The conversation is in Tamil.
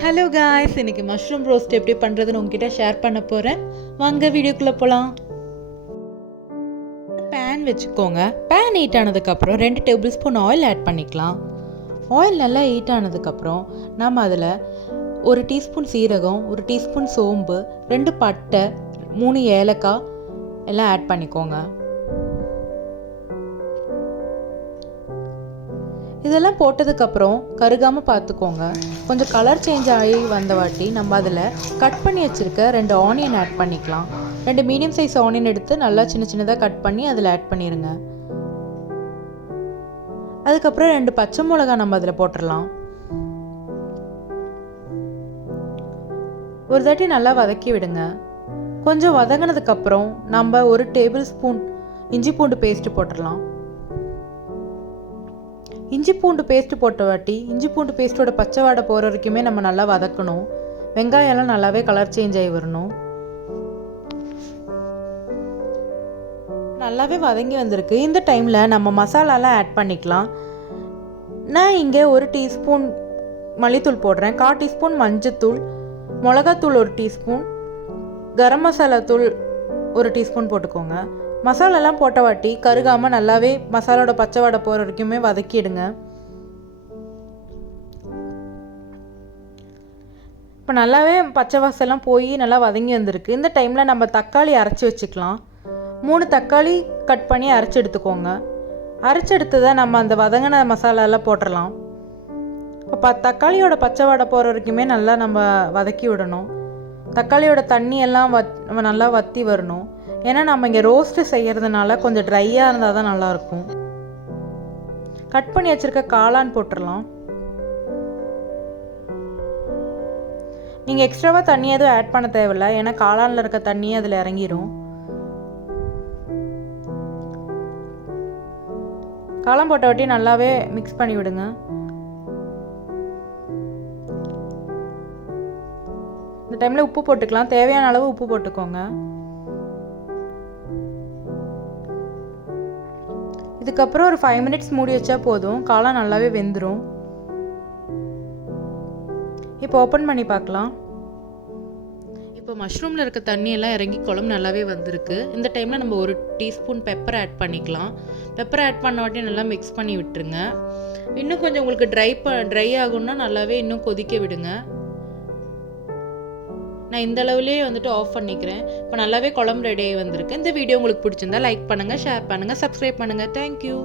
ஹலோ காய்ஸ், இன்னைக்கு மஷ்ரூம் ரோஸ்ட் எப்படி பண்ணுறதுன்னு உங்ககிட்ட ஷேர் பண்ண போகிறேன். வாங்க வீடியோக்குள்ளே போகலாம். பேன் வச்சுக்கோங்க. பேன் ஹீட் ஆனதுக்கப்புறம் 2 டேபிள் ஸ்பூன் ஆயில் ஆட் பண்ணிக்கலாம். ஆயில் நல்லா ஹீட் ஆனதுக்கப்புறம் நம்ம அதில் 1 டீஸ்பூன் சீரகம், 1 டீஸ்பூன் சோம்பு, 2 பட்டை, 3 ஏலக்காய் எல்லாம் ஆட் பண்ணிக்கோங்க. இதெல்லாம் போட்டதுக்கப்புறம் கருகாமல் பார்த்துக்கோங்க. கொஞ்சம் கலர் சேஞ்ச் ஆகி வந்த வாட்டி நம்ம அதில் கட் பண்ணி வச்சுருக்க 2 ஆனியன் ஆட் பண்ணிக்கலாம். 2 மீடியம் சைஸ் ஆனியன் எடுத்து நல்லா சின்ன சின்னதாக கட் பண்ணி அதில் ஆட் பண்ணிடுங்க. அதுக்கப்புறம் 2 பச்சை மிளகாய் நம்ம அதில் போட்டுடலாம். ஒரு தாட்டி நல்லா வதக்கி விடுங்க. கொஞ்சம் வதங்கினதுக்கப்புறம் நம்ம 1 டேபிள் ஸ்பூன் இஞ்சி பூண்டு பேஸ்ட்டு போட்டுடலாம். இஞ்சி பூண்டு பேஸ்ட்டு போட்ட வாட்டி இஞ்சி பூண்டு பேஸ்ட்டோட பச்சை வாடை போகிற வரைக்குமே நம்ம நல்லா வதக்கணும். வெங்காயம்லாம் நல்லாவே கலர் சேஞ்ச் ஆகி வரணும். நல்லாவே வதங்கி வந்திருக்கு. இந்த டைமில் நம்ம மசாலாலாம் ஆட் பண்ணிக்கலாம். நான் இங்கே 1 டீஸ்பூன் மல்லித்தூள் போடுறேன், 1/4 டீஸ்பூன் மஞ்சத்தூள், மிளகாத்தூள் 1 டீஸ்பூன், கரம் மசாலா தூள் 1 டீஸ்பூன் போட்டுக்கோங்க. மசாலாலாம் போட்ட வாட்டி கருகாமல் நல்லாவே மசாலோட பச்சை வாடை போகிற வரைக்குமே வதக்கிடுங்க. இப்போ நல்லாவே பச்சை வாசெல்லாம் போய் நல்லா வதங்கி வந்திருக்கு. இந்த டைமில் நம்ம தக்காளி அரைச்சி வச்சுக்கலாம். 3 தக்காளி கட் பண்ணி அரைச்சி எடுத்துக்கோங்க. அரைச்சி எடுத்ததை நம்ம அந்த வதங்கின மசாலாலாம் போட்டுடலாம். இப்போ தக்காளியோட பச்சை வாடை போகிற வரைக்குமே நல்லா நம்ம வதக்கி விடணும். தக்காளியோட தண்ணியெல்லாம் நல்லா வற்றி வரணும். ஏன்னா நம்ம இங்கே ரோஸ்ட்டு செய்கிறதுனால கொஞ்சம் ட்ரையாக இருந்தால் தான் நல்லாயிருக்கும். கட் பண்ணி வச்சுருக்க காளான் போட்டுடலாம். நீங்கள் எக்ஸ்ட்ராவாக தண்ணி எதுவும் ஆட் பண்ண தேவையில்லை, ஏன்னா காளானில் இருக்க தண்ணியே அதில் இறங்கிடும். காளான் போட்ட வாட்டி நல்லாவே மிக்ஸ் பண்ணி விடுங்க. இந்த டைமில் உப்பு போட்டுக்கலாம். தேவையான அளவு உப்பு போட்டுக்கோங்க. இதுக்கப்புறம் ஒரு 5 மினிட்ஸ் மூடி வச்சா போதும். காளான் நல்லாவே வெந்துடும். இப்போ ஓப்பன் பண்ணி பார்க்கலாம். இப்போ மஷ்ரூமில் இருக்க தண்ணியெல்லாம் இறங்கி குழம்பு நல்லாவே வந்திருக்கு. இந்த டைமில் நம்ம 1 டீஸ்பூன் பெப்பர் ஆட் பண்ணிக்கலாம். பெப்பர் ஆட் பண்ண வாட்டி நல்லா மிக்ஸ் பண்ணி விட்டுருங்க. இன்னும் கொஞ்சம் உங்களுக்கு ட்ரை ஆகும்னா நல்லாவே இன்னும் கொதிக்க விடுங்க. நான் இந்த அளவுலேயே வந்துட்டு ஆஃப் பண்ணிக்கிறேன். இப்போ நல்லாவே குழம்பு ரெடி ஆகி வந்திருக்கு. இந்த வீடியோ உங்களுக்கு பிடிச்சிருந்தா லைக் பண்ணுங்கள், ஷேர் பண்ணுங்கள், சப்ஸ்கிரைப் பண்ணுங்கள். தேங்க்யூ.